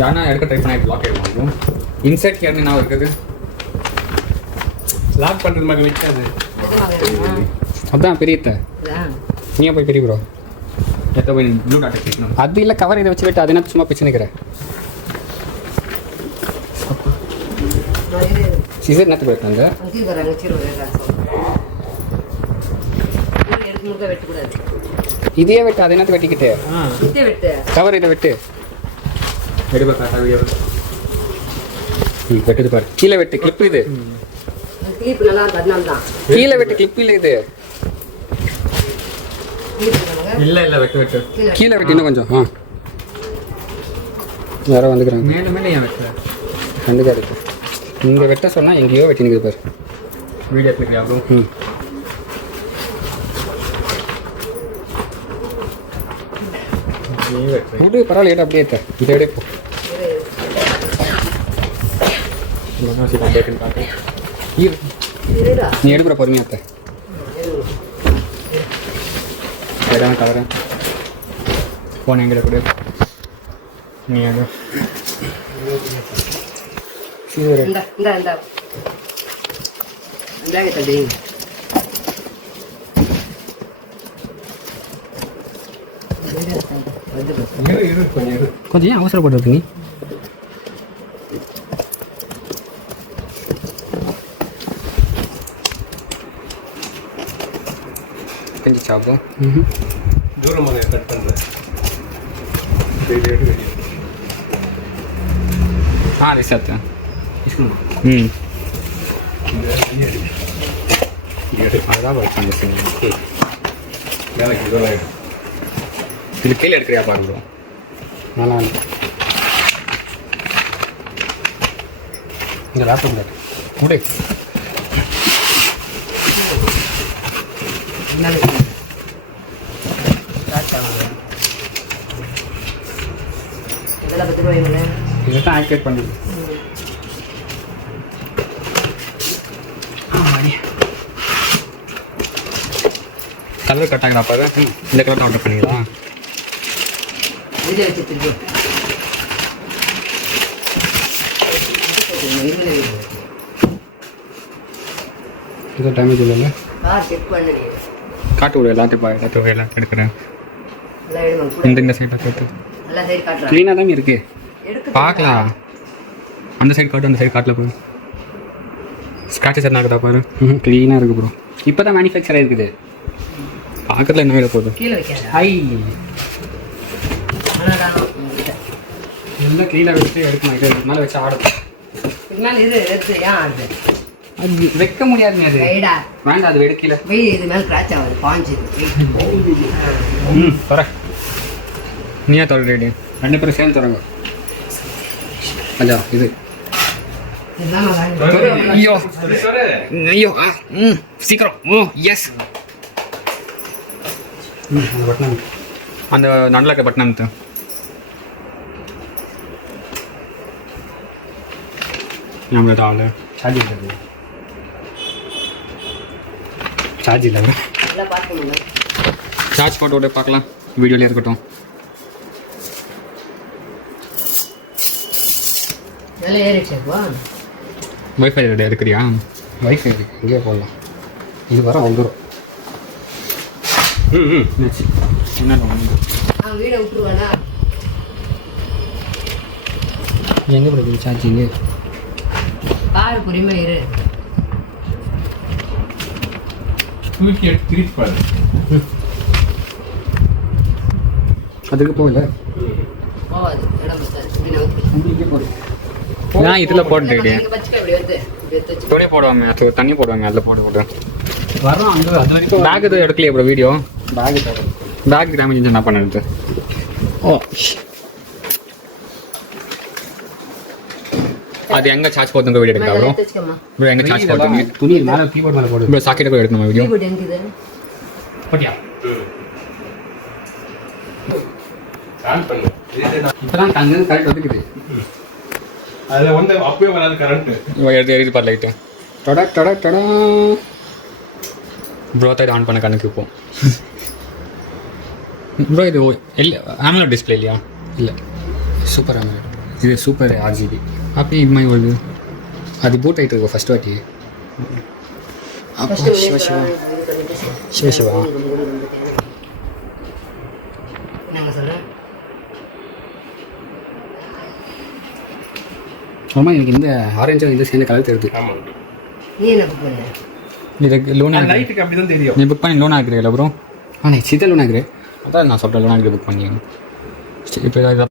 யாருன்னா எடுக்க ட்ரை பண்ணி லாக் ஆகிடுவாங்க. இன்சைட் கேர்னு நான் இருக்குது லாக் பண்ணுறது மாதிரி வைக்காது. அதுதான் பெரியத்த நீ போய் பெரிய ப்ரோ எத்த போய் ப்ளூ டாட்டா கேட்கணும். அது இல்லை கவர் இதை வச்சு விட்டு அது என்ன சும்மா பிச்சு நிற்கிறேன். சீசர் நேற்று போயிருக்காங்க. இதே வெட்டு அதை என்னத்து வெட்டிக்கிட்டு கவர் இதை வெட்டு வெட்டுது பாரு. கீழே வெட்டு கிளிப் இது கீழே வெட்டு கிளிப் இல்லை இது இல்லை இல்லை வெட்டு வெட்டு கீழே வெட்டு இன்னும் கொஞ்சம். யாரோ வந்துக்கிறாங்க மேலே மேலே ஏன் வெட்டு கண்டுக்கா இருக்கு. இங்கே வெட்ட சொன்னால் எங்கேயோ வெட்டி நிற்குது பாரு. வீடியோ எடுத்துக்கிறியா ப்ரோ? விடு பரவாயில்ல ஏட்டா அப்படியே ஏற்ற இதை எடுப்போ. நீ எடுக்கிற பொறுமையாத்த இடம் கவர ஃபோன் எங்கிட்ட கூட நீ கொஞ்சம் ஏன் அவசரப்படுறது நீ? கொஞ்சம் சாப்பிடும் தூரமாக கட் பண்ணுறேன். ரிசார்த்தேன் அதுதான் இது கீழே எடுக்கிறியா பாருங்க. நல்லா இந்த லேப்டாப் கூட இதுதான் ஆக்டிவேட் பண்ணுது. கலர் கட் ஆகுதா பாரு. இந்த கலர் ஆர்டர் பண்ணிங்களா? இது டேமேஜ் இல்லைல்ல? காட்டு விடு எல்லாத்தையும் எடுக்கிறேன். இந்த சைடாக கேட்டு க்ளீனாக தான் இருக்கு. பார்க்கலாம் அந்த சைடு காட்டு அந்த சைடு காட்டில் போய் ஸ்க்ராச்சஸ் என்ன ஆகுதா பாரு. க்ளீனாக இருக்குது ப்ரோ. இப்போ தான் மேனுஃபேக்சர் ஆகிருக்குது. பார்க்கறதுல என்ன வேலை போகுது. ஹை எல்லாம் க்ளீனாக வச்சுட்டு எடுக்கணும். இது மேலே வச்சு ஆடுது. அது வைக்க முடியாது. அது வேண்டாம் அது எடுக்கல. தர நீயா தர ரெடி 2 பேரும் சேர்ந்து தரங்க. அஜா இது ஐயோ ஐயோ சீக்கிரம். எஸ் அந்த பட்டன் அந்த நல்ல இருக்க பட்டன் அமுத்து. நம்மளோட ஆள் சார்ஜ் இல்லை சார்ஜ் போட்டு விட பார்க்கலாம். வீடியோலேயே இருக்கட்டும். வைஃபை எடுக்கிறியா? வைஃபை இருக்கு இங்கே போடலாம். இது வர வந்துடும். என்ன எங்கே போடுது சார்ஜிங்கு? பாரு பொறுமை இரு. தூக்கி எடுத்து திருப்பி பாரு. அதுக்கு போகல நான் இதில் போட்டுட்டேன். துணி போடுவாங்க அது தண்ணி போடுவாங்க அதில் போட்டு போட்டு வரோம். அங்கே அது வரைக்கும் பேக் எதுவும் எடுக்கலையே ப்ரோ. வீடியோ பேக் டேமேஜ் என்ன பண்ணுறது? ஓ அது எங்கே சார்ஜ் போட்டுங்க வீடியோ எடுக்கலாம் ப்ரோ? ப்ரோ எங்கே சார்ஜ் போட்டுங்க? துணி மேலே கீபோர்ட் மேலே போடு ப்ரோ. சாக்கெட்டை போய் எடுக்கணும் வீடியோ. போட்டியா? இப்போதான் தங்க கரெக்ட் வந்துக்குது. அதில் வந்து அப்பவே வராது கரண்ட்டு. எழுதி பாரு லைட்டு டொடா டொடா டொடா. ப்ரோ தான் ஆன் பண்ண கணக்கு இப்போ. ப்ரோ இது இல்லை AMOLED டிஸ்பிளே இல்லையா? இல்லை சூப்பர் AMOLED. இது சூப்பர் ஆர்ஜிபி அப்படி இது மாதிரி வருது அது பூட் ஆகிட்டு இருக்கும் ஃபஸ்ட் வாட்டி அப்போ சிவா சிவா சிவா சிவா நாங்கள் சொல்கிறேன் ஆமாம் எனக்கு இந்த ஆரஞ்சும் இந்த சேர்ந்த கலர் தெரியுது ஆமாம் நீ என்ன புக் பண்ண இதுக்கு லோன் லைட்டுக்கு அப்படி தான் தெரியும் நீ புக் பண்ணி லோன் ஆகிறீங்களா ப்ரோ நீ சீதா லோன் ஆகிறேன் அதான் நான் சொல்கிறேன் லோன் ஆகிற புக் பண்ணி இப்போ